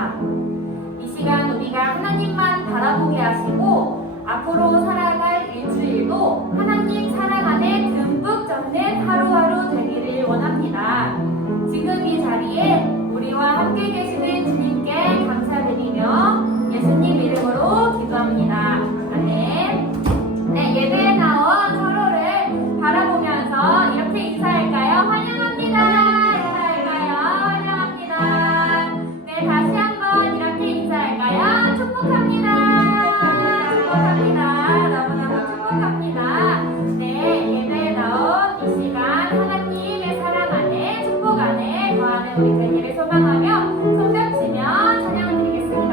하겠습니다. 이 시간 우리가 하나님만 바라보게 하시고 앞으로 살아갈 일주일도 하나님 사랑 안에 듬뿍 젖는 하루하루 되기를 원합니다. 지금 이 자리에 우리와 함께 계시는 주님께 감사드리며 예수님 이름으로 기도합니다. 아멘. 네, 예배에 나온 서로를 바라보면서 이렇게 인사할까요? 환영합니다. 인사할까요? 환영합니다. 네, 다시 한번 이렇게 인사할까요? 축복합니다. 축복합니다. 너무너무 축복합니다. 네, 예배에 나온 이 시간 하나님의 사랑 안에 축복 안에 거하는 우리 되기를 소망하며 손뼉치며 찬양을 드리겠습니다.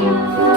안녕하세요.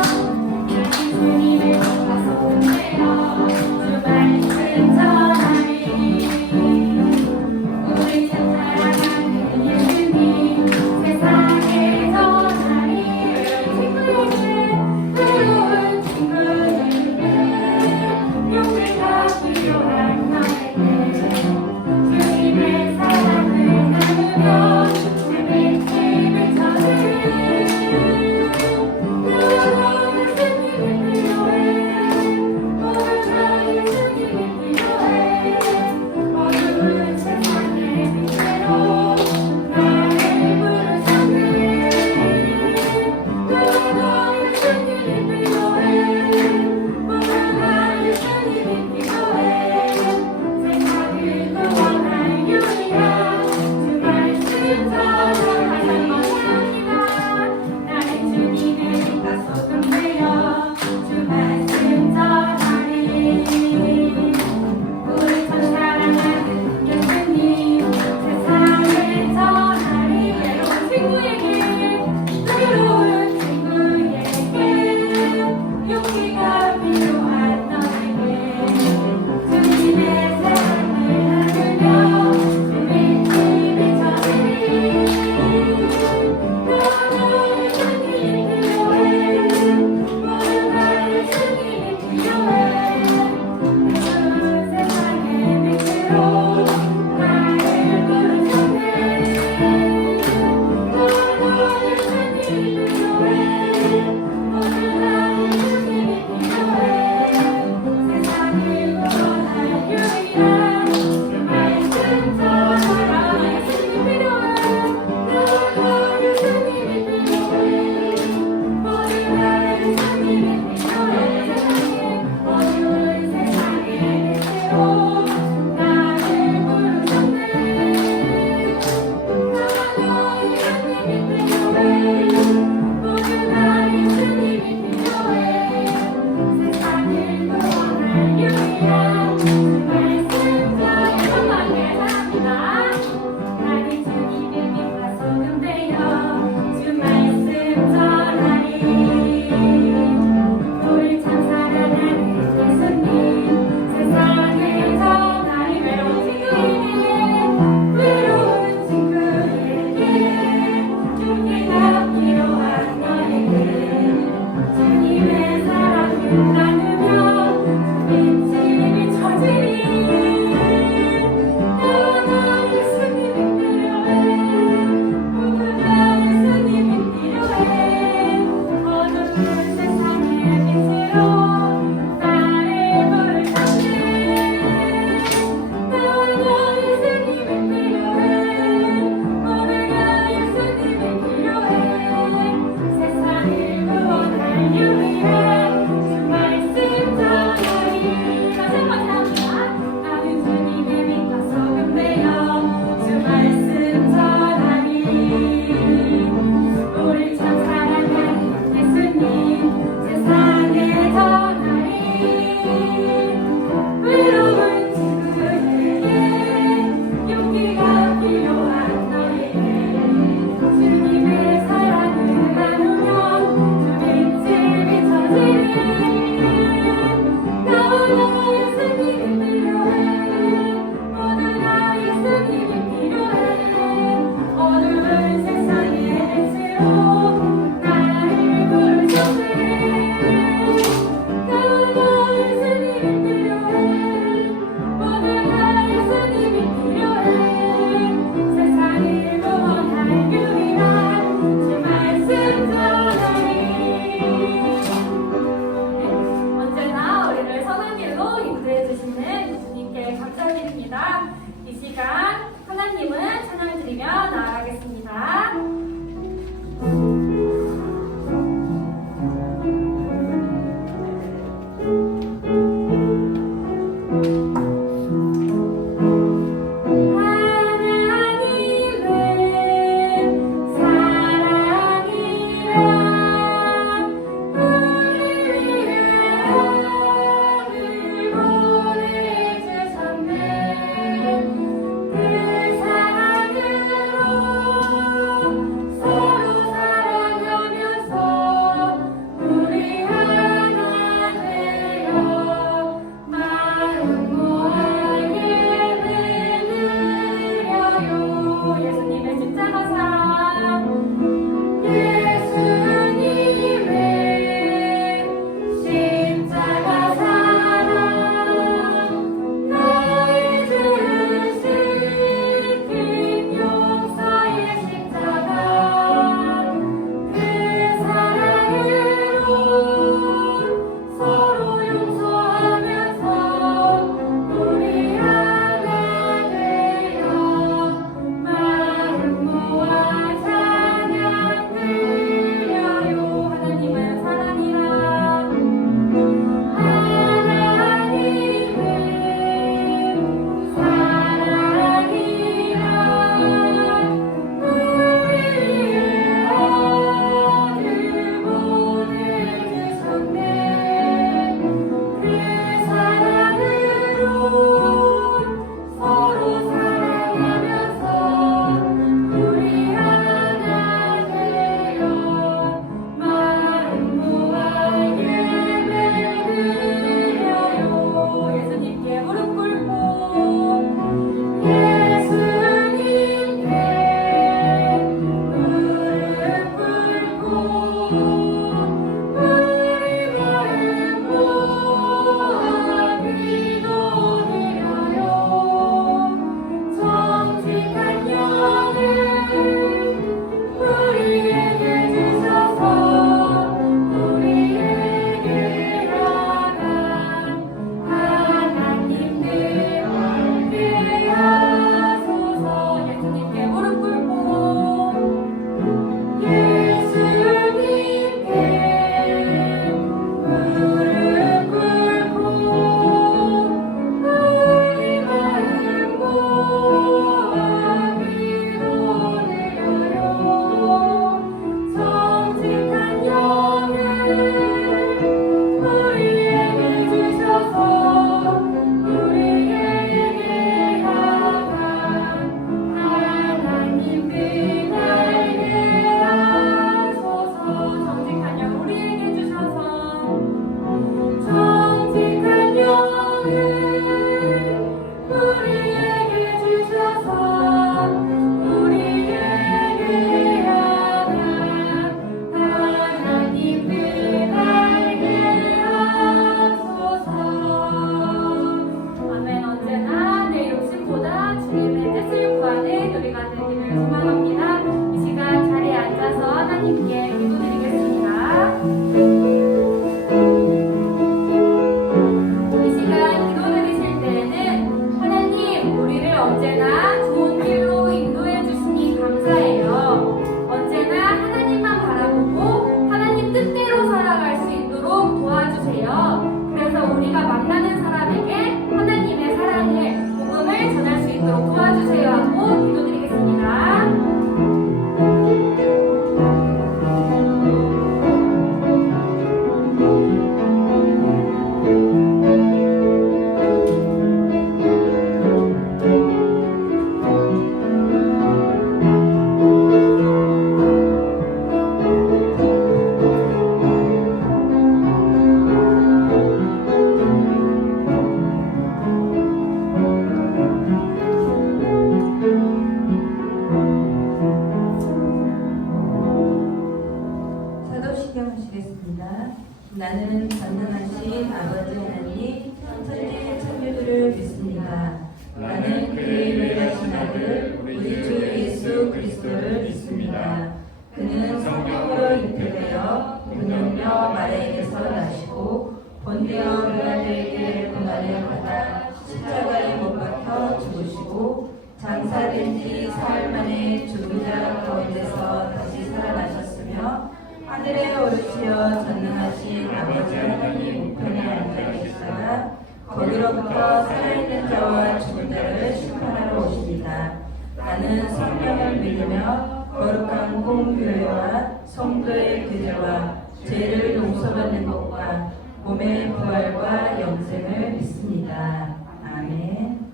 나는 전능하신 아버지 하나님 천지 창조주를 믿습니다. 나는 그의 유일하신 아들 우리 주 예수 그리스도를 믿습니다. 그는 성령으로 잉태되어 근육녀 마리아에게서 나시고 본디오 빌라도에게 고난을 받아 십자가에 못 박혀 죽으시고 장사된 지 사흘 만에 죽은 자 가운데서 다시 살아나셨으며 하늘에 오르시어 전능하신 아버지 하나님 우편에 앉아 계시다가 거기로부터 살아있는 자와 죽은 자를 심판하러 오십니다. 나는 성령을 믿으며 거룩한 공교회와 성도의 교제와 죄를 용서받는 것과 몸의 부활과 영생을 믿습니다. 아멘.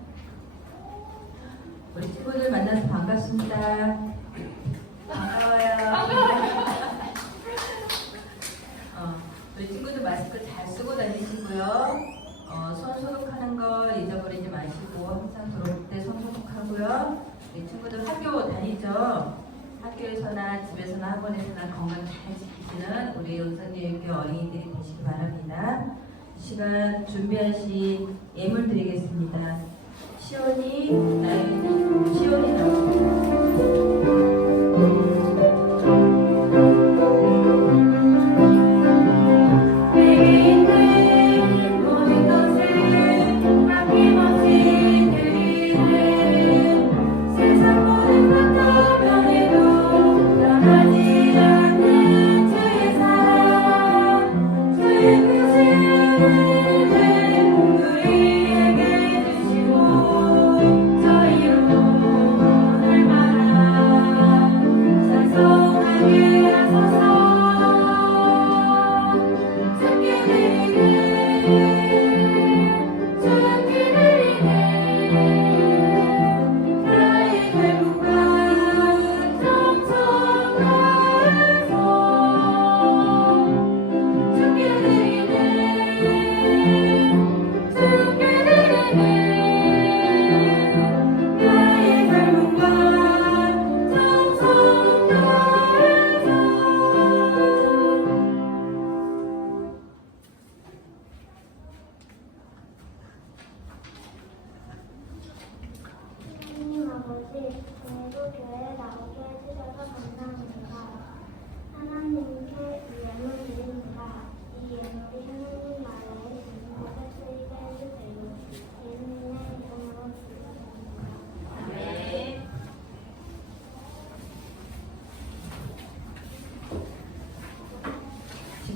우리 친구들 만나서 반갑습니다. 반가워요. 우리 친구들 마스크 잘 쓰고 다니시고요. 손 소독하는 거 잊어버리지 마시고 항상 들어올 때 손 소독하고요. 우리 친구들 학교 다니죠? 학교에서나 집에서나 학원에서나 건강 잘 지키시는 우리 은선교육교 어린이들이 되시기 바랍니다. 이 시간 준비하신 예물 드리겠습니다. 시온이 나옵니다.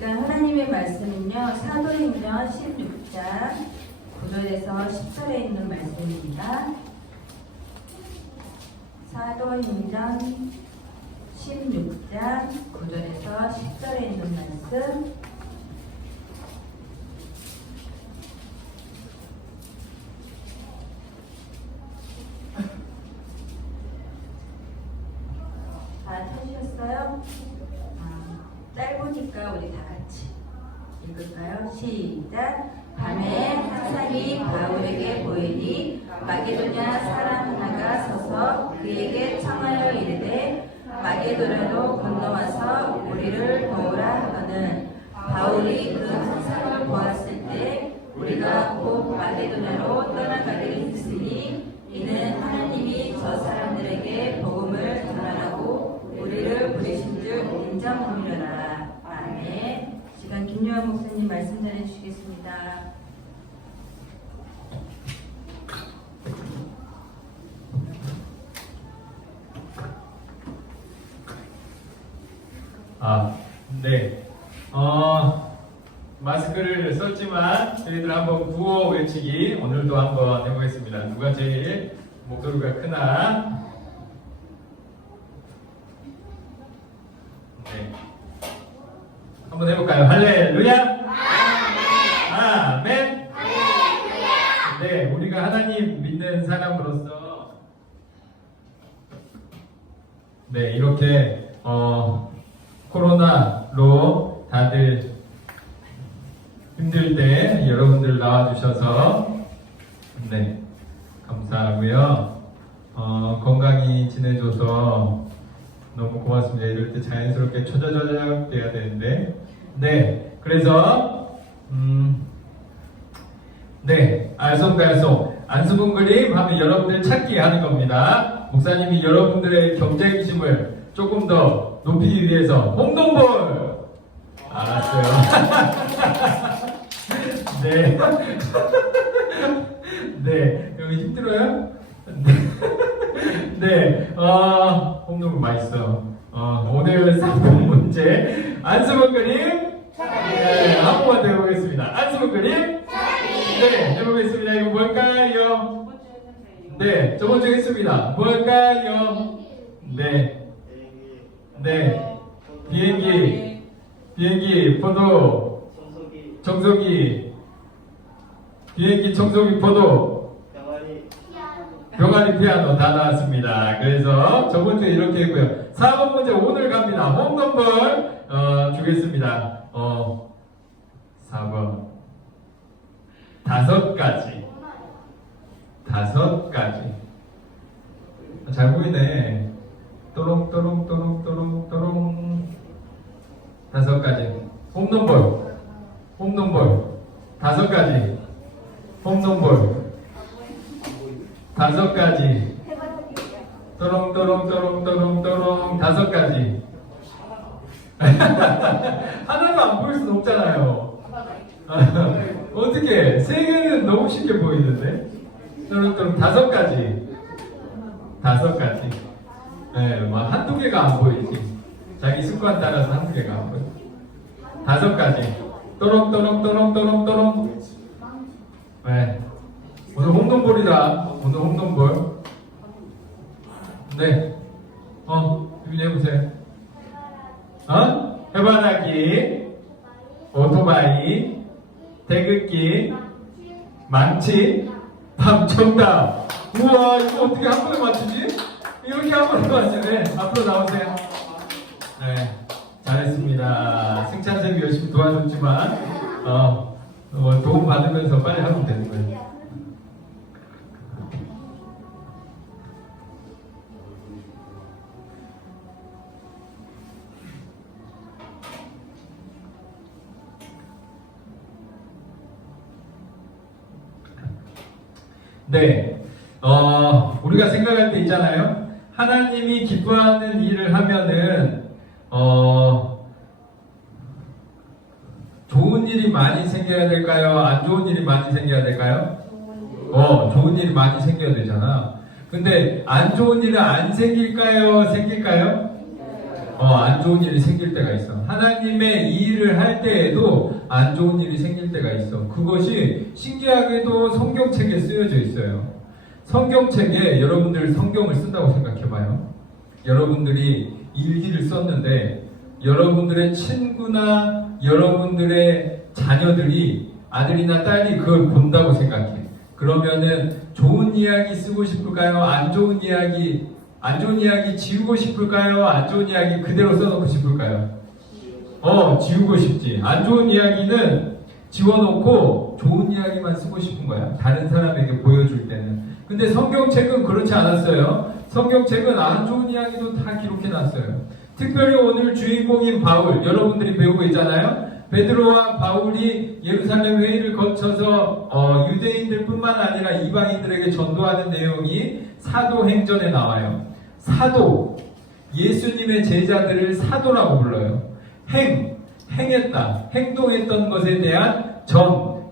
하나님의 말씀은요, 사도행전 16장 9절에서 10절에 있는 말씀입니다. 사도행전 16장 9절에서 10절에 있는 말씀. 다 찾으셨어요? 짧으니까 우리 다 같이 읽을까요? 시작! 밤에 사탄이 바울에게 보이니 마게도냐 사람 하나가 서서 그에게 청하여 이르되 마게도냐로 건너와서 우리를 도우라 하거든. 바울이 그 환상을 보았을 때 우리가 곧 마게도냐로 떠나가기로 했으니 이는 하나님이 저 사람들에게 복음을 전하라고 우리를 부르신 줄 인정함이로라. 아멘. 시간 김요한 목사님 말씀 전해주시겠습니다. 네. 마스크를 썼지만 저희들 한번 구호 외치기 오늘도 한번 해보겠습니다. 누가 제일 목소리가 크나? 네. 한번 해볼까요? 할렐루야! 아멘! 네, 우리가 하나님 믿는 사람으로서 네, 이렇게 코로나로 다들 힘들 때 여러분들 나와주셔서 네, 감사하고요. 건강히 지내줘서 너무 고맙습니다. 이럴 때 자연스럽게 초저저적 돼야 되는데 네, 그래서 네, 알쏭달쏭 안수분 그림 하면 여러분들 찾기 하는 겁니다. 목사님이 여러분들의 경쟁심을 조금 더 높이기 위해서 홈런볼 알았어요. 네. 네, 여기 힘들어요? 네, 홈런볼 맛있어. 오늘 3번 문제 안수분 그림 네, 한 번만 더 해보겠습니다. 안수분 그림 네, 해보겠습니다. 이거 뭘까요? 네, 저번 주에 했습니다. 뭘까요? 네, 네, 비행기, 포도, 청소기, 비행기, 청소기, 포도, 병아리, 피아노 다 나왔습니다. 그래서 저번 주에 이렇게 했고요. 4번 문제 오늘 갑니다. 홈런볼 주겠습니다. 4번 5가지 잘 보이네. 또롱 5가지 홈런볼 5가지 홈런볼 5가지 또롱 5가지 하나도 안 보일 수는 없잖아요. 어떻게 3개는 너무 쉽게 보이는데 또롱 5가지 네, 막 한두 개가 안 보이지. 자기 습관 따라서 한두 개가 안 보여. 5가지 또롱 네, 오늘 홈런볼이다. 오늘 홈런볼. 네, 해보세요. 해바라기, 오토바이, 태극기, 망치, 정답. 우와, 이거 어떻게 한 번에 맞추지? 이렇게 한 번에 맞추네. 앞으로 나오세요. 네, 잘했습니다. 승찬쌤이 열심히 도와줬지만 도움 받으면서 빨리 하면 되는 거예요. 네, 우리가 생각할 때 있잖아요. 하나님이 기뻐하는 일을 하면은 좋은 일이 많이 생겨야 될까요? 안 좋은 일이 많이 생겨야 될까요? 좋은 일이 많이 생겨야 되잖아. 근데 안 좋은 일은 안 생길까요? 생길까요? 안 좋은 일이 생길 때가 있어. 하나님의 이 일을 할 때에도 안 좋은 일이 생길 때가 있어. 그것이 신기하게도 성경책에 쓰여져 있어요. 성경책에 여러분들 성경을 쓴다고 생각해봐요. 여러분들이 일기를 썼는데 여러분들의 친구나 여러분들의 자녀들이 아들이나 딸이 그걸 본다고 생각해. 그러면은 좋은 이야기 쓰고 싶을까요? 안 좋은 이야기 지우고 싶을까요? 안 좋은 이야기 그대로 써놓고 싶을까요? 지우고 싶지. 안 좋은 이야기는 지워놓고 좋은 이야기만 쓰고 싶은 거야. 다른 사람에게 보여줄 때는. 근데 성경책은 그렇지 않았어요. 성경책은 안 좋은 이야기도 다 기록해놨어요. 특별히 오늘 주인공인 바울, 여러분들이 배우고 있잖아요. 베드로와 바울이 예루살렘 회의를 거쳐서 유대인들뿐만 아니라 이방인들에게 전도하는 내용이 사도행전에 나와요. 사도, 예수님의 제자들을 사도라고 불러요. 행했다, 행동했던 것에 대한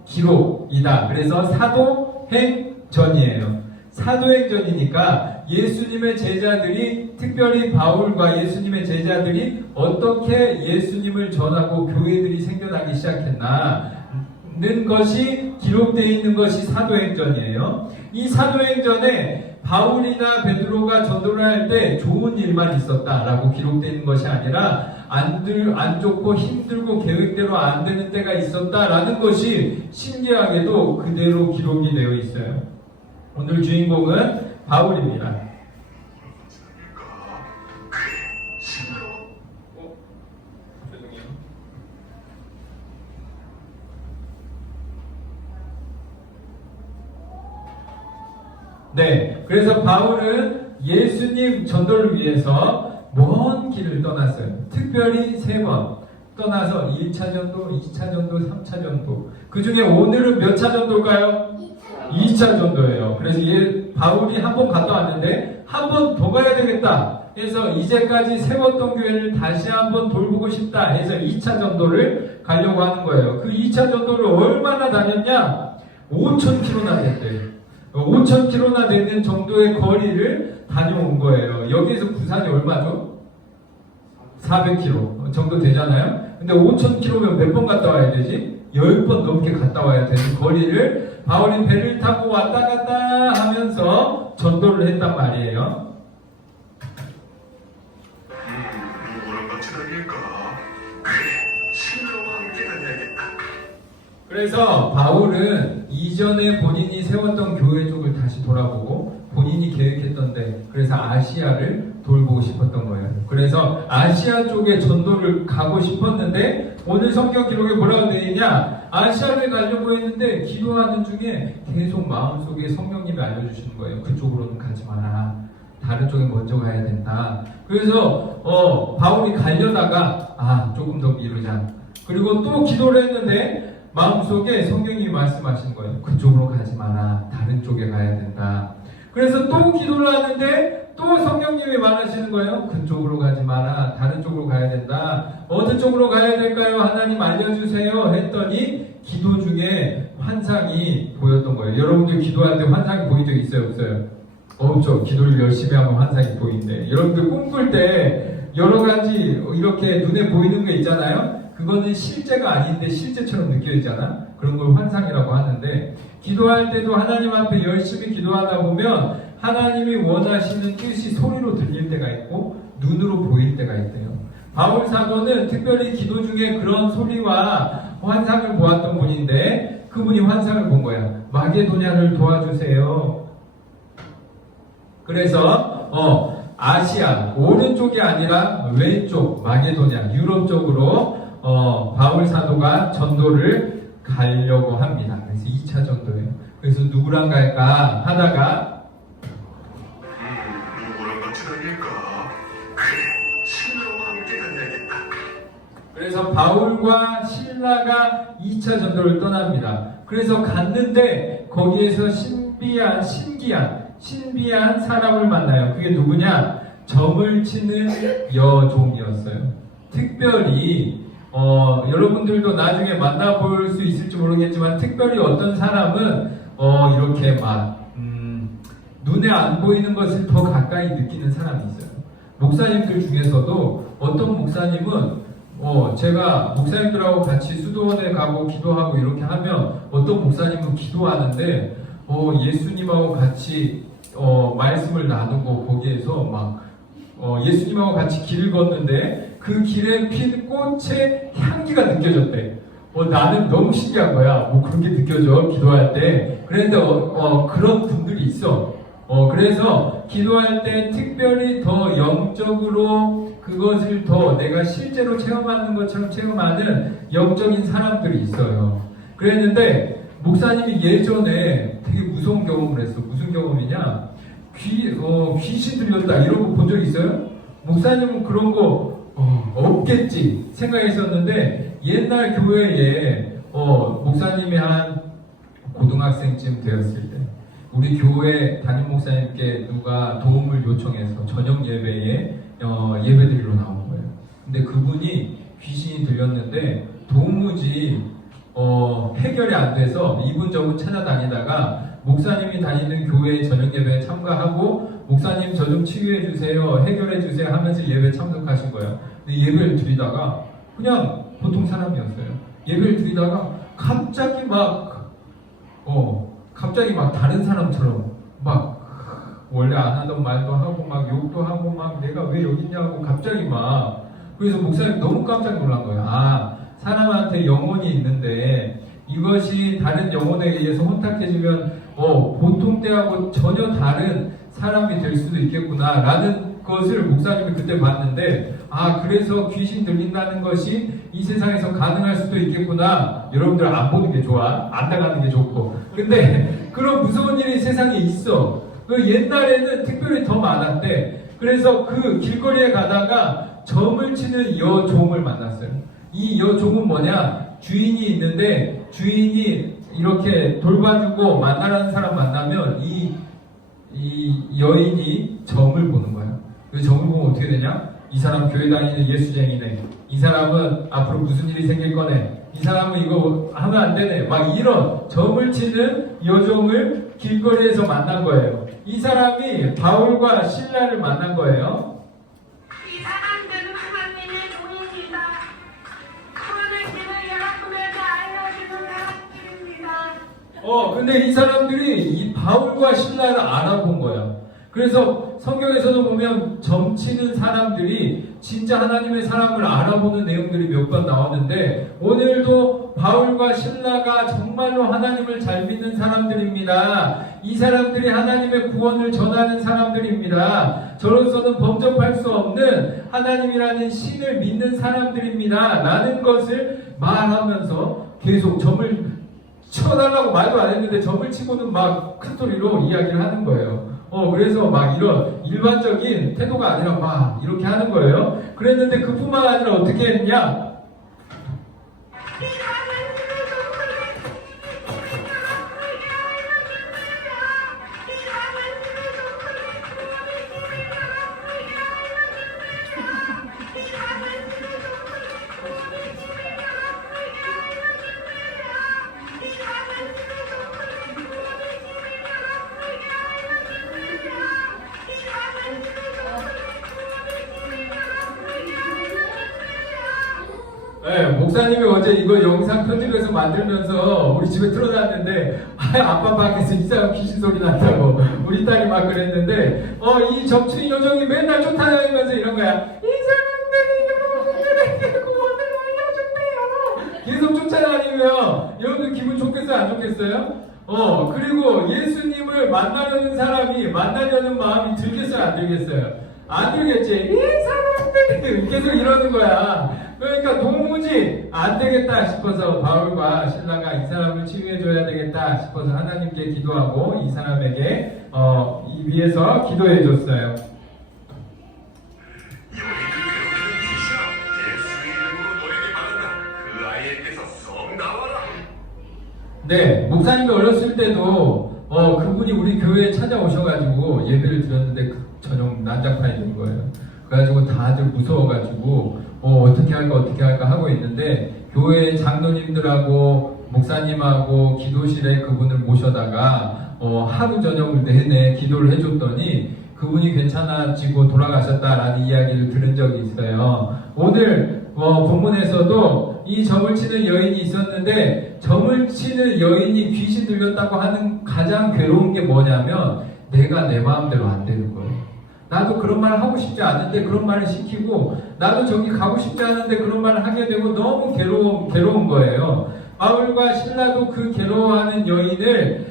기록이다. 그래서 사도행전이에요. 사도행전이니까 예수님의 제자들이, 특별히 바울과 예수님의 제자들이 어떻게 예수님을 전하고 교회들이 생겨나기 시작했나는 것이 기록되어 있는 것이 사도행전이에요. 이 사도행전에 바울이나 베드로가 전도를 할 때 좋은 일만 있었다라고 기록되어 있는 것이 아니라 안 좋고 힘들고 계획대로 안 되는 때가 있었다라는 것이 신기하게도 그대로 기록이 되어 있어요. 오늘 주인공은 바울입니다. 죄송해요. 네, 그래서 바울은 예수님 전도를 위해서 먼 길을 떠났어요. 특별히 3번. 떠나서 1차 전도, 2차 전도, 3차 전도. 그 중에 오늘은 몇 차 전도일까요? 2차 전도예요. 그래서 바울이 한 번 갔다 왔는데 한 번 더 가야 되겠다 해서 이제까지 세웠던 교회를 다시 한번 돌보고 싶다 해서 2차 전도를 가려고 하는 거예요. 그 2차 전도를 얼마나 다녔냐? 5,000km나 됐대요. 5,000km나 되는 정도의 거리를 다녀온 거예요. 여기에서 부산이 얼마죠? 400km 정도 되잖아요. 근데 5,000km면 몇 번 갔다 와야 되지? 10번 넘게 갔다 와야 되는 거리를 바울이 배를 타고 왔다 갔다 하면서 전도를 했단 말이에요. 누구랑 같이 다닐까? 그래, 신랑과 함께 다녀야겠다. 그래서 바울은 이전에 본인이 세웠던 교회 쪽을 다시 돌아보고 본인이 계획했던데 그래서 아시아를 돌보고 싶었던 거예요. 그래서 아시아 쪽에 전도를 가고 싶었는데 오늘 성경 기록에 뭐라고 되어 있냐? 아시아를 가려고 했는데 기도하는 중에 계속 마음속에 성령님이 알려주시는 거예요. 그쪽으로는 가지 마라. 다른 쪽에 먼저 가야 된다. 그래서 바울이 가려다가 조금 더 미루자. 그리고 또 기도를 했는데 마음속에 성령님이 말씀하시는 거예요. 그쪽으로 가지 마라. 다른 쪽에 가야 된다. 그래서 또 기도를 하는데 또 성령님이 말하시는 거예요. 그쪽으로 가지 마라. 다른 쪽으로 가야 된다. 어느 쪽으로 가야 될까요? 하나님 알려주세요. 했더니 기도 중에 환상이 보였던 거예요. 여러분들 기도할 때 환상이 보인 적 있어요? 없어요? 없죠. 기도를 열심히 하면 환상이 보이는데 여러분들 꿈꿀 때 여러 가지 이렇게 눈에 보이는 게 있잖아요. 그거는 실제가 아닌데 실제처럼 느껴지잖아. 그런 걸 환상이라고 하는데 기도할 때도 하나님 앞에 열심히 기도하다 보면 하나님이 원하시는 뜻이 소리로 들릴 때가 있고 눈으로 보일 때가 있대요. 바울 사도는 특별히 기도 중에 그런 소리와 환상을 보았던 분인데 그분이 환상을 본 거야. 마게도냐를 도와주세요. 그래서 아시아 오른쪽이 아니라 왼쪽 마게도냐 유럽 쪽으로 바울 사도가 전도를 가려고 합니다. 그래서 2차 전도예요. 그래서 누구랑 갈까 하다가 누구랑 같이 다닐까? 그래, 신랑과 함께 다녀야겠다. 그래서 바울과 실라가 2차 전도를 떠납니다. 그래서 갔는데 거기에서 신비한 사람을 만나요. 그게 누구냐? 점을 치는 여종이었어요. 특별히 여러분들도 나중에 만나볼 수 있을지 모르겠지만 특별히 어떤 사람은 이렇게 막 눈에 안 보이는 것을 더 가까이 느끼는 사람이 있어요. 목사님들 중에서도 어떤 목사님은 제가 목사님들하고 같이 수도원에 가고 기도하고 이렇게 하면 어떤 목사님은 기도하는데 예수님하고 같이 말씀을 나누고 거기에서 막 예수님하고 같이 길을 걷는데 그 길에 핀 꽃의 향기가 느껴졌대. 나는 너무 신기한 거야. 그런 게 느껴져 기도할 때. 그런데 그런 분들이 있어. 그래서 기도할 때 특별히 더 영적으로 그것을 더 내가 실제로 체험하는 것처럼 체험하는 영적인 사람들이 있어요. 그랬는데 목사님이 예전에 되게 무서운 경험을 했어. 무슨 경험이냐? 귀신 들렸다 이런 거 본 적 있어요? 목사님은 그런 거 없겠지 생각했었는데 옛날 교회에 목사님이 한 고등학생쯤 되었을 때 우리 교회 담임 목사님께 누가 도움을 요청해서 저녁 예배에 예배드리러 나온 거예요. 근데 그분이 귀신이 들렸는데 도무지 해결이 안 돼서 이분저분 찾아다니다가 목사님이 다니는 교회 저녁 예배에 참가하고 목사님 저 좀 치유해 주세요, 해결해 주세요 하면서 예배 참석하신 거예요. 근데 예배를 드리다가 그냥 보통 사람이었어요. 예배를 드리다가 갑자기 막 다른 사람처럼 막 원래 안 하던 말도 하고 막 욕도 하고 막 내가 왜 여기 있냐고 갑자기 막 그래서 목사님 너무 깜짝 놀란 거예요. 사람한테 영혼이 있는데 이것이 다른 영혼에 의해서 혼탁해지면 보통 때하고 전혀 다른 사람이 될 수도 있겠구나 라는 것을 목사님이 그때 봤는데 그래서 귀신 들린다는 것이 이 세상에서 가능할 수도 있겠구나. 여러분들 안 보는 게 좋아. 안 나가는 게 좋고. 근데 그런 무서운 일이 세상에 있어. 옛날에는 특별히 더 많았대. 그래서 그 길거리에 가다가 점을 치는 여종을 만났어요. 이 여종은 뭐냐? 주인이 있는데 주인이 이렇게 돌봐주고 만나라는 사람 만나면 이 여인이 점을 보는 거야. 그 점을 보면 어떻게 되냐? 이 사람 교회 다니는 예수쟁이네. 이 사람은 앞으로 무슨 일이 생길 거네. 이 사람은 이거 하면 안 되네. 막 이런 점을 치는 여종을 길거리에서 만난 거예요. 이 사람이 바울과 실라를 만난 거예요. 이 사람들은 하나님의 종입니다. 구원의 길을 여러분에게 알려주는 사람들입니다. 근데 이 사람들이 이 바울과 신라를 알아본 거야. 그래서 성경에서도 보면 점치는 사람들이 진짜 하나님의 사람을 알아보는 내용들이 몇 번 나오는데 오늘도 바울과 신라가 정말로 하나님을 잘 믿는 사람들입니다. 이 사람들이 하나님의 구원을 전하는 사람들입니다. 저로서는 범접할 수 없는 하나님이라는 신을 믿는 사람들입니다. 라는 것을 말하면서 계속 점을 쳐달라고 말도 안 했는데 점을 치고는 막 큰 소리로 이야기를 하는 거예요. 그래서 막 이런 일반적인 태도가 아니라 막 이렇게 하는 거예요. 그랬는데 그뿐만 아니라 어떻게 했냐? 네, 목사님이 어제 이거 영상 편집해서 만들면서 우리 집에 틀어놨는데 아빠 밖에서 이상한 귀신 소리 났다고 우리 딸이 막 그랬는데 이 점치는 여정이 맨날 쫓아다니면서 이런 거야. 이 사람들이 구원을 알려준대요. 계속 쫓아다니면 여러분들 기분 좋겠어요? 안 좋겠어요? 그리고 예수님을 만나려는 사람이 만나려는 마음이 들겠어요? 안 들겠어요? 안 들겠지? 이 사람들이 계속 이러는 거야. 그러니까 도무지 안 되겠다 싶어서 바울과 신라가 이 사람을 치유해줘야 되겠다 싶어서 하나님께 기도하고 이 사람에게 위해서 기도해줬어요. 여인을 괴롭히는 귀신아, 예수의 이름으로 너에게 말한다. 그 아이에게서 썩 나와라. 네, 목사님이 어렸을 때도 그분이 우리 교회에 찾아오셔가지고 예배를 드렸는데 저녁 난장판이 된 거예요. 그래가지고 다들 무서워가지고 어떻게 할까 하고 있는데 교회 장로님들하고 목사님하고 기도실에 그분을 모셔다가 하루 저녁을 내내 기도를 해줬더니 그분이 괜찮아지고 돌아가셨다라는 이야기를 들은 적이 있어요. 오늘 본문에서도 이 점을 치는 여인이 있었는데 점을 치는 여인이 귀신 들렸다고 하는 가장 괴로운 게 뭐냐면 내가 내 마음대로 안 되는 거예요. 나도 그런 말 하고 싶지 않은데 그런 말을 시키고 나도 저기 가고 싶지 않은데 그런 말을 하게 되고 너무 괴로운 거예요. 바울과 신라도 그 괴로워하는 여인을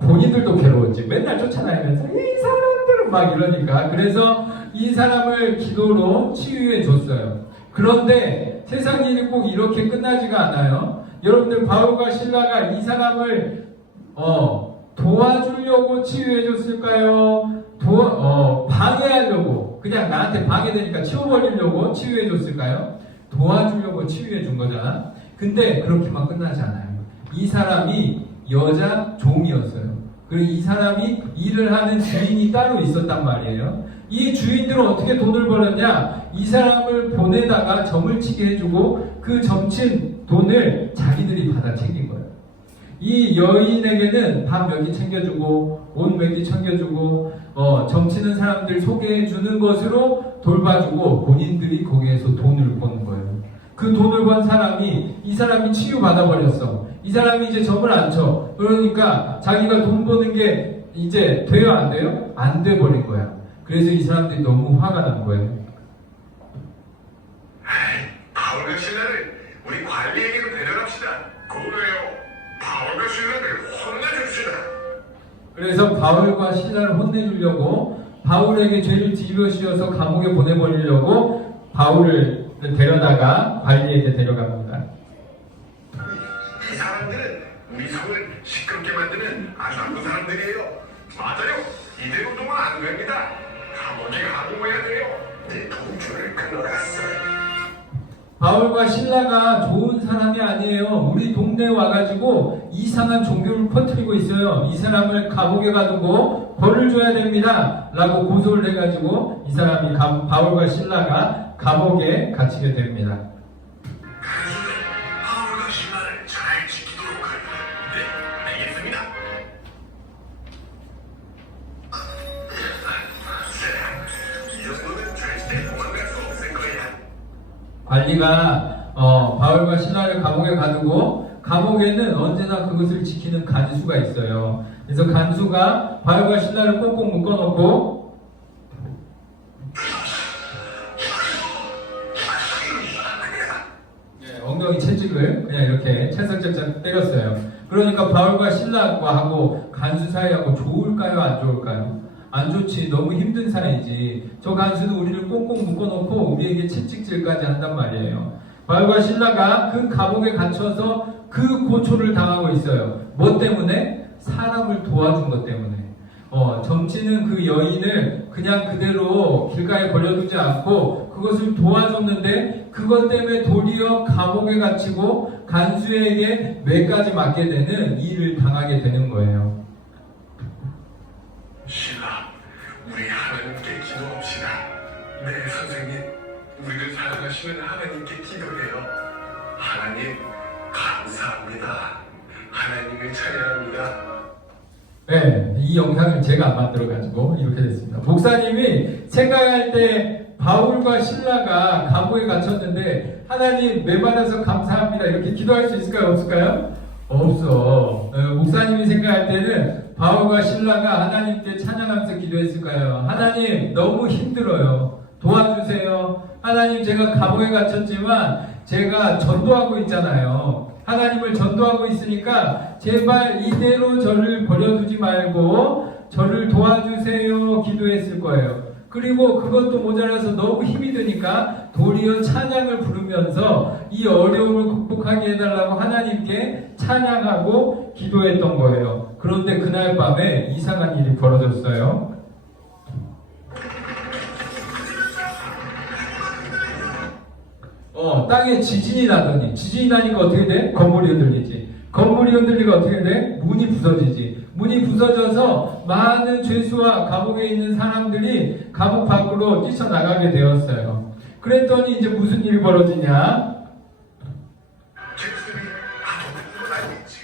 본인들도 괴로웠지. 맨날 쫓아다니면서 이 사람들은 막 이러니까. 그래서 이 사람을 기도로 치유해 줬어요. 그런데 세상 일이 꼭 이렇게 끝나지가 않아요. 여러분들 바울과 신라가 이 사람을 도와주려고 치유해 줬을까요? 방해하려고 그냥 나한테 방해되니까 치워버리려고 치유해 줬을까요? 도와주려고 치유해 준 거잖아. 근데 그렇게만 끝나지 않아요. 이 사람이 여자 종이었어요. 그리고 이 사람이 일을 하는 주인이 따로 있었단 말이에요. 이 주인들은 어떻게 돈을 벌었냐? 이 사람을 보내다가 점을 치게 해주고 그 점친 돈을 자기들이 받아 챙긴 거예요. 이 여인에게는 밥 몇 개 챙겨주고 옷 몇 개 챙겨주고 점치는 사람들 소개해주는 것으로 돌봐주고 본인들이 거기에서 돈을 버는 거예요. 그 돈을 번 사람이 이 사람이 치유받아버렸어. 이 사람이 이제 점을 안 쳐. 그러니까 자기가 돈 버는 게 이제 돼요 안 돼요? 안 돼버린 거야. 그래서 이 사람들이 너무 화가 난 거예요. 바울과 신라를 우리 관리에게로 데려갑시다. 그래요. 바울과 신라를 혼내줍시다. 그래서 바울과 신라를 혼내주려고 바울에게 죄를 뒤집어씌워서 감옥에 보내버리려고 바울을 데려다가 관리에게 데려갑니다. 이 사람들은 우리 성을 시끄럽게 만드는 아주 나쁜 사람들이에요. 맞아요. 이대로 두면 안 됩니다. 감옥에 가둬야 돼요. 내 동주를 끊어갔어요. 바울과 신라가 좋은 사람이 아니에요. 우리 동네에 와가지고 이상한 종교를 퍼뜨리고 있어요. 이 사람을 감옥에 가두고 벌을 줘야 됩니다. 라고 고소를 해가지고 이 사람이 바울과 신라가 감옥에 갇히게 됩니다. 간수는 바울과 신라를 잘 지키도록 하라. 네, 알겠습니다. 이 정도는 절대 도망갈 수 없을 거야. 관리가 바울과 신라를 감옥에 가두고 감옥에는 언제나 그것을 지키는 간수가 있어요. 그래서 간수가 바울과 신라를 꽁꽁 묶어놓고 엉덩이 채찍을 그냥 이렇게 찰싹찰싹 때렸어요. 그러니까 바울과 신라하고 간수 사이하고 좋을까요? 안 좋을까요? 안 좋지. 너무 힘든 사이지. 저 간수는 우리를 꽁꽁 묶어놓고 우리에게 채찍질까지 한단 말이에요. 바울과 신라가 그 감옥에 갇혀서 그 고초를 당하고 있어요. 뭐 때문에? 사람을 도와준 것 때문에. 점치는 그 여인을 그냥 그대로 길가에 버려두지 않고 그것을 도와줬는데 그것 때문에 도리어 감옥에 갇히고 간수에게 매까지 맞게 되는 일을 당하게 되는 거예요. 신라, 우리 하나님께 기도합시다. 네, 선생님. 우리를 사랑하시는 하나님께 기도해요. 하나님, 감사합니다. 하나님을 찬양합니다. 네, 이 영상을 제가 안 만들어가지고 이렇게 됐습니다. 목사님이 생각할 때 바울과 신라가 감옥에 갇혔는데 하나님 매받아서 감사합니다 이렇게 기도할 수 있을까요? 없을까요? 없어. 목사님이 생각할 때는 바울과 신라가 하나님께 찬양하면서 기도했을까요? 하나님 너무 힘들어요. 도와주세요. 하나님 제가 감옥에 갇혔지만 제가 전도하고 있잖아요. 하나님을 전도하고 있으니까 제발 이대로 저를 버려두지 말고 저를 도와주세요 기도했을 거예요. 그리고 그것도 모자라서 너무 힘이 드니까 도리어 찬양을 부르면서 이 어려움을 극복하게 해달라고 하나님께 찬양하고 기도했던 거예요. 그런데 그날 밤에 이상한 일이 벌어졌어요. 땅에 지진이 나더니 지진이 나니까 어떻게 돼? 건물이 흔들리지. 건물이 흔들리고 어떻게 돼? 문이 부서지지. 문이 부서져서 많은 죄수와 감옥에 있는 사람들이 감옥 밖으로 뛰쳐나가게 되었어요. 그랬더니 이제 무슨 일이 벌어지냐? 예수님이 아무것도 알고 있지.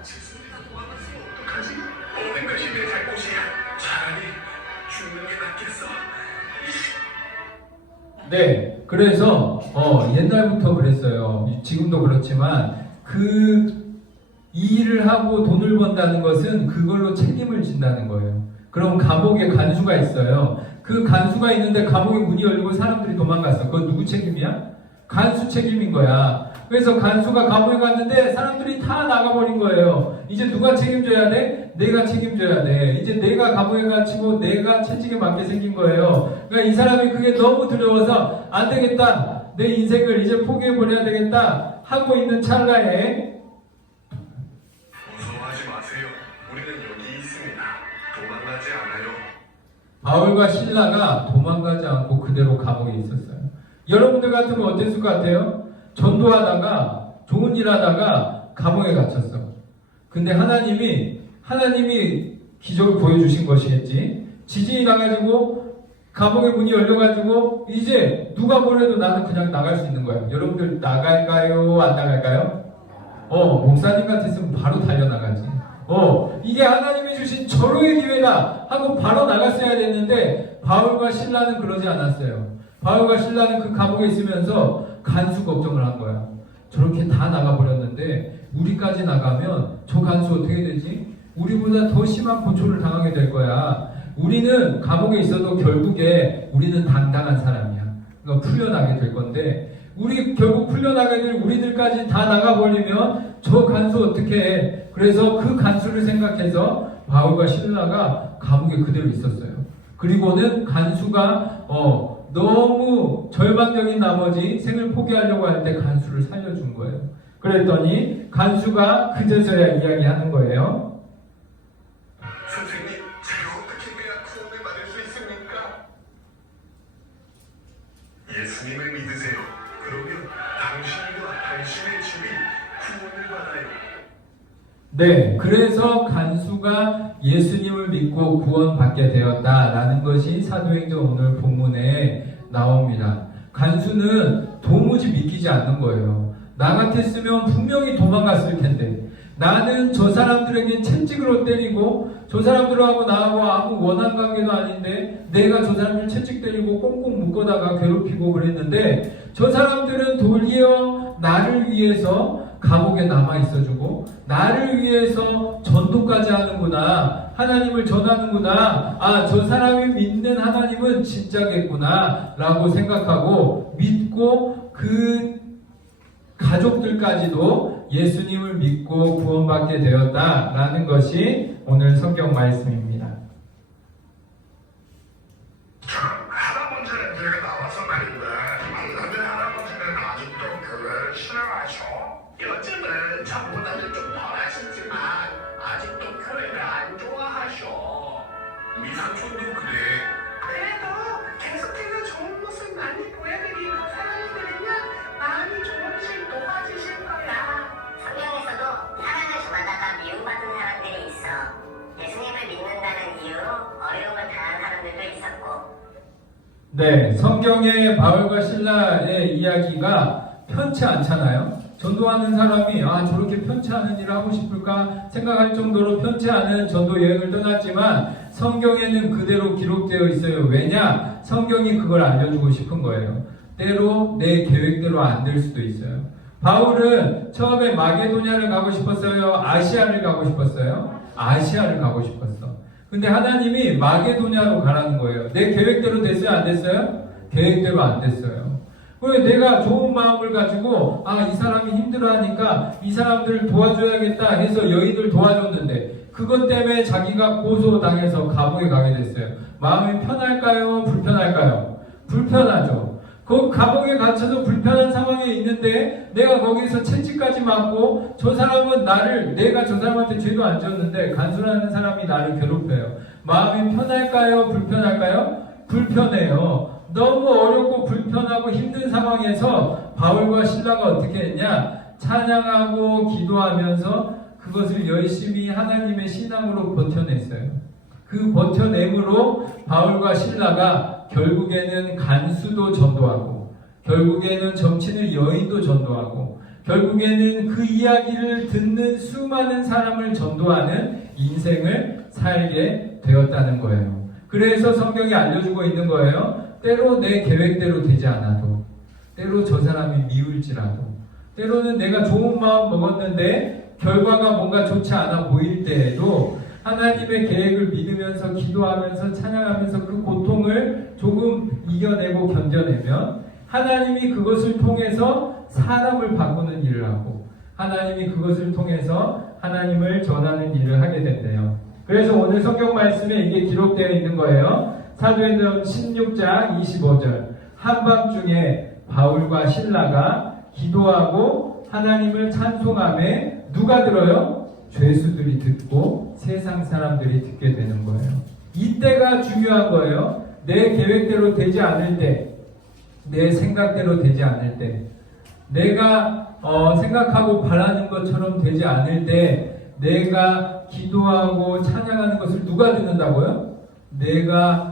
예수님이 도와가서 어떡하지? 모든 것이 내 잘못이야. 차라리 죽는 게 낫겠어. 네, 그래서 옛날부터 그랬어요. 지금도 그렇지만 이 일을 하고 돈을 번다는 것은 그걸로 책임을 진다는 거예요. 그럼 감옥에 간수가 있어요. 그 간수가 있는데 감옥에 문이 열리고 사람들이 도망갔어. 그건 누구 책임이야? 간수 책임인 거야. 그래서 간수가 감옥에 갔는데 사람들이 다 나가버린 거예요. 이제 누가 책임져야 돼? 내가 책임져야 돼. 이제 내가 감옥에 갇히고 내가 채찍에 맞게 생긴 거예요. 그러니까 이 사람이 그게 너무 두려워서 안 되겠다. 내 인생을 이제 포기해버려야 되겠다. 하고 있는 찰나에 무서워하지 마세요. 우리는 여기 있습니다. 도망가지 않아요. 바울과 신라가 도망가지 않고 그대로 감옥에 있었어요. 여러분들 같으면 어땠을 것 같아요? 전도하다가 좋은 일 하다가 감옥에 갇혔어. 근데 하나님이 기적을 보여주신 것이겠지. 지진이 나가지고 감옥의 문이 열려가지고 이제 누가 뭐래도 나는 그냥 나갈 수 있는 거야. 여러분들 나갈까요? 안 나갈까요? 목사님 같았으면 바로 달려나가지. 이게 하나님이 주신 절호의 기회다 하고 바로 나갔어야 됐는데 바울과 신라는 그러지 않았어요. 바울과 신라는 그 감옥에 있으면서 간수 걱정을 한 거야. 저렇게 다 나가버렸는데 우리까지 나가면 저 간수 어떻게 되지? 우리보다 더 심한 고초를 당하게 될 거야. 우리는 감옥에 있어도 결국에 우리는 당당한 사람이야. 그러니까 풀려나게 될 건데 우리 결국 풀려나게 될 우리들까지 다 나가버리면 저 간수 어떻게 해? 그래서 그 간수를 생각해서 바울과 신라가 감옥에 그대로 있었어요. 그리고는 간수가 너무 절망적인 나머지 생을 포기하려고 할 때 간수를 살려준 거예요. 그랬더니 간수가 그제서야 이야기하는 거예요. 선생님, 제가 어떻게 해야 구원을 받을 수 있습니까? 예수님을 믿으세요. 그러면 당신과 당신의 집이 구원을 받아요. 네, 그래서 간수가 예수님을 믿고 구원받게 되었다라는 것이 사도행전 오늘 본문에 나옵니다. 간수는 도무지 믿기지 않는 거예요. 나 같았으면 분명히 도망갔을 텐데, 나는 저 사람들에게 채찍으로 때리고 저 사람들하고 나하고 아무 원한 관계도 아닌데 내가 저 사람을 채찍 때리고 꽁꽁 묶어다가 괴롭히고 그랬는데, 저 사람들은 도리어 나를 위해서 감옥에 남아 있어주고 나를 위해서 전도까지 하는구나, 하나님을 전하는구나, 아, 저 사람이 믿는 하나님은 진짜겠구나 라고 생각하고 믿고 그 가족들까지도 예수님을 믿고 구원받게 되었다라는 것이 오늘 성경 말씀입니다. 할아버지는 나와서 말인데 만나면 할아버지는 아직도 교회를 신앙하셔. 요즘은 전보다는 좀 덜하시지만 아직도 교회를 안 좋아하셔. 우리 삼촌도 그래. 그래도 계속해서 좋은 모습 많이 보여드리고 사랑해드리면 마음이 조금씩 높아지실 거야. 성경에서도 사랑을 좋아하다가 미움받은 사람들이 있어. 예수님을 믿는다는 이유로 어려움을 당한 사람들도 있었고. 네, 성경의 바울과 실라의 이야기가 편치 않잖아요. 전도하는 사람이 저렇게 편치 않은 일을 하고 싶을까 생각할 정도로 편치 않은 전도 여행을 떠났지만 성경에는 그대로 기록되어 있어요. 왜냐? 성경이 그걸 알려주고 싶은 거예요. 때로 내 계획대로 안 될 수도 있어요. 바울은 처음에 마게도냐를 가고 싶었어요? 아시아를 가고 싶었어요? 아시아를 가고 싶었어. 근데 하나님이 마게도냐로 가라는 거예요. 내 계획대로 됐어요? 안 됐어요? 계획대로 안 됐어요. 왜 내가 좋은 마음을 가지고 이 사람이 힘들어하니까 이 사람들을 도와줘야겠다 해서 여인을 도와줬는데 그것 때문에 자기가 고소당해서 감옥에 가게 됐어요. 마음이 편할까요? 불편할까요? 불편하죠. 그 감옥에 갇혀서 불편한 상황에 있는데 내가 거기서 채찍까지 맞고 저 사람은 내가 저 사람한테 죄도 안 지었는데 간수라는 사람이 나를 괴롭혀요. 마음이 편할까요? 불편할까요? 불편해요. 너무 어렵고 불편하고 힘든 상황에서 바울과 실라가 어떻게 했냐? 찬양하고 기도하면서 그것을 열심히 하나님의 신앙으로 버텨냈어요. 그 버텨냄으로 바울과 실라가 결국에는 간수도 전도하고 결국에는 점치는 여인도 전도하고 결국에는 그 이야기를 듣는 수많은 사람을 전도하는 인생을 살게 되었다는 거예요. 그래서 성경이 알려주고 있는 거예요. 때로 내 계획대로 되지 않아도, 때로 저 사람이 미울지라도, 때로는 내가 좋은 마음 먹었는데 결과가 뭔가 좋지 않아 보일 때에도 하나님의 계획을 믿으면서 기도하면서 찬양하면서 그 고통을 조금 이겨내고 견뎌내면 하나님이 그것을 통해서 사람을 바꾸는 일을 하고 하나님이 그것을 통해서 하나님을 전하는 일을 하게 된대요. 그래서 오늘 성경 말씀에 이게 기록되어 있는 거예요. 사도행전 16장 25절 한밤중에 바울과 실라가 기도하고 하나님을 찬송함에 누가 들어요? 죄수들이 듣고 세상 사람들이 듣게 되는 거예요. 이때가 중요한 거예요. 내 계획대로 되지 않을 때, 내 생각대로 되지 않을 때, 내가 생각하고 바라는 것처럼 되지 않을 때 내가 기도하고 찬양하는 것을 누가 듣는다고요? 내가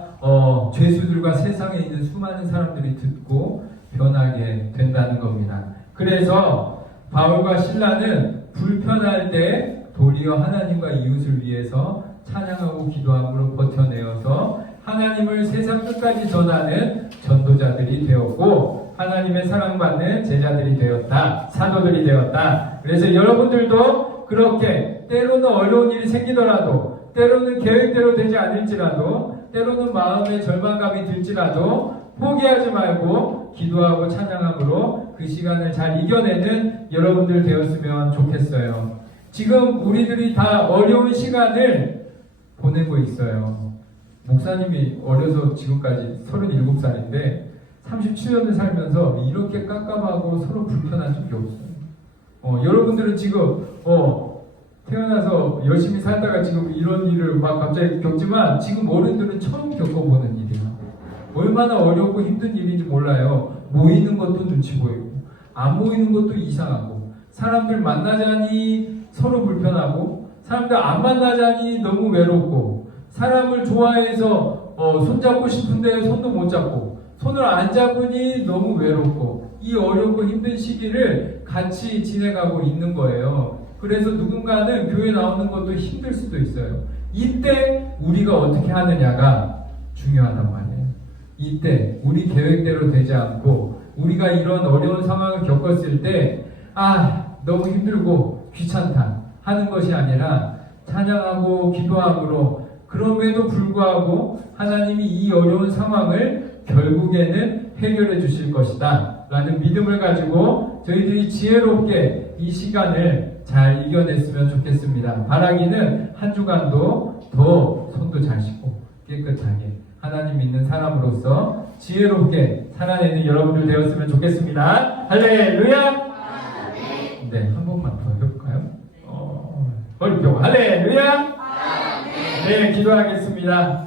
죄수들과 세상에 있는 수많은 사람들이 듣고 변하게 된다는 겁니다. 그래서 바울과 실라는 불편할 때 도리어 하나님과 이웃을 위해서 찬양하고 기도함으로 버텨내어서 하나님을 세상 끝까지 전하는 전도자들이 되었고 하나님의 사랑받는 제자들이 되었다. 사도들이 되었다. 그래서 여러분들도 그렇게 때로는 어려운 일이 생기더라도 때로는 계획대로 되지 않을지라도 때로는 마음에 절망감이 들지라도 포기하지 말고 기도하고 찬양함으로 그 시간을 잘 이겨내는 여러분들 되었으면 좋겠어요. 지금 우리들이 다 어려운 시간을 보내고 있어요. 목사님이 어려서 지금까지 37살인데 37년을 살면서 이렇게 깝깝하고 서로 불편한 적이 없어요. 여러분들은 지금 태어나서 열심히 살다가 지금 이런 일을 막 갑자기 겪지만 지금 어른들은 처음 겪어보는 일이야. 얼마나 어렵고 힘든 일인지 몰라요. 모이는 것도 눈치 보이고 안 모이는 것도 이상하고 사람들 만나자니 서로 불편하고 사람들 안 만나자니 너무 외롭고 사람을 좋아해서 손잡고 싶은데 손도 못 잡고 손을 안 잡으니 너무 외롭고 이 어렵고 힘든 시기를 같이 지내가고 있는 거예요. 그래서 누군가는 교회 나오는 것도 힘들 수도 있어요. 이때 우리가 어떻게 하느냐가 중요하단 말이에요. 이때 우리 계획대로 되지 않고 우리가 이런 어려운 상황을 겪었을 때 너무 힘들고 귀찮다 하는 것이 아니라 찬양하고 기도함으로 그럼에도 불구하고 하나님이 이 어려운 상황을 결국에는 해결해 주실 것이다 라는 믿음을 가지고 저희들이 지혜롭게 이 시간을 잘 이겨냈으면 좋겠습니다. 바라기는 한 주간도 더 손도 잘 씻고 깨끗하게 하나님 믿는 사람으로서 지혜롭게 살아내는 여러분들 되었으면 좋겠습니다. 할렐루야. 네, 한 번만 더 해볼까요? 어렵죠. 할렐루야. 네, 기도하겠습니다.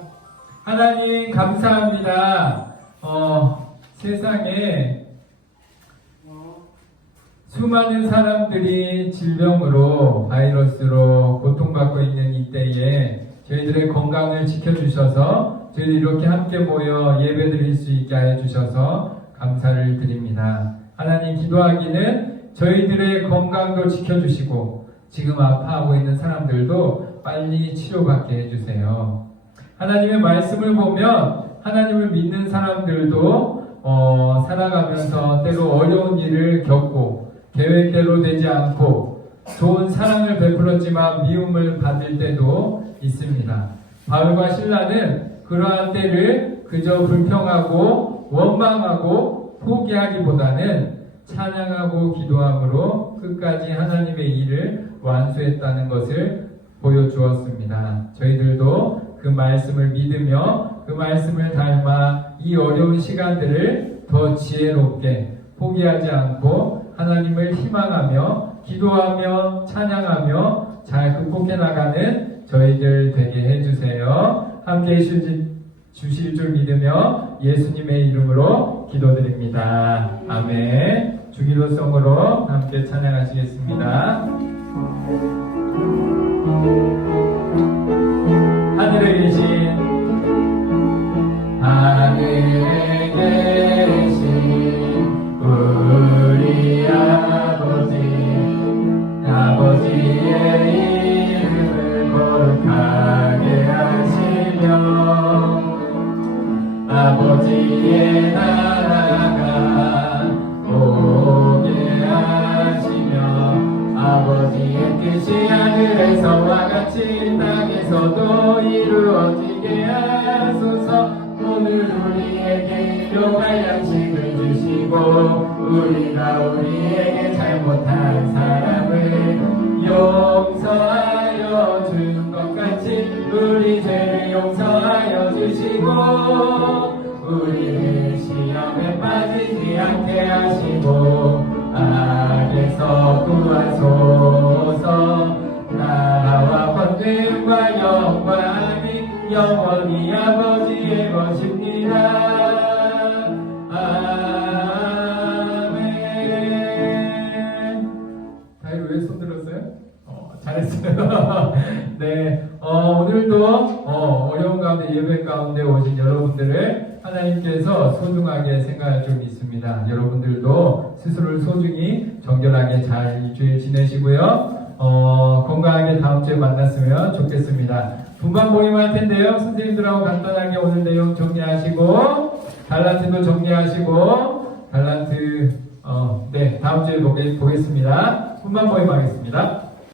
하나님 감사합니다. 세상에 수많은 사람들이 질병으로 바이러스로 고통받고 있는 이때에 저희들의 건강을 지켜주셔서 저희들이 이렇게 함께 모여 예배드릴 수 있게 하여 주셔서 감사를 드립니다. 하나님 기도하기는 저희들의 건강도 지켜주시고 지금 아파하고 있는 사람들도 빨리 치료받게 해주세요. 하나님의 말씀을 보면 하나님을 믿는 사람들도 살아가면서 때로 어려운 일을 겪고 계획대로 되지 않고 좋은 사랑을 베풀었지만 미움을 받을 때도 있습니다. 바울과 신라는 그러한 때를 그저 불평하고 원망하고 포기하기보다는 찬양하고 기도함으로 끝까지 하나님의 일을 완수했다는 것을 보여주었습니다. 저희들도 그 말씀을 믿으며 그 말씀을 닮아 이 어려운 시간들을 더 지혜롭게 포기하지 않고 하나님을 희망하며 기도하며 찬양하며 잘 극복해 나가는 저희들 되게 해주세요. 함께 주실 줄 믿으며 예수님의 이름으로 기도드립니다. 아멘. 주기도성으로 함께 찬양하시겠습니다. 하늘에 계신 우리 아버지의 이름을 거룩하게 하시며 아버지의 나라가 오게 하시며 아버지의 뜻이 하늘에서와 같이 땅에서도 이루어지게 하소서. 오늘 우리에게 일용할 양식을 주시고 우리가 우리에게 잘못한 사람을 용서하여 준 것 같이 우리 죄를 용서하여 주시고 우리를 시험에 빠지지 않게 하시고 악에서 구하소서. 나라와 권능과 영광이 영원히 아버지의 것입니다. 아멘. 다이로 왜 손 들었어요? 잘했어요. 네, 오늘도 어려운 가운데 예배 가운데 오신 여러분들을 하나님께서 소중하게 생각할 줄 믿습니다. 여러분들도 스스로를 소중히 정결하게 잘 일주일 지내시고요. 건강하게 다음 주에 만났으면 좋겠습니다. 분반 모임할 텐데요. 선생님들하고 간단하게 오늘 내용 정리하시고 달란트도 정리하시고 달란트 네 다음 주에 보겠습니다. 분반 모임 하겠습니다.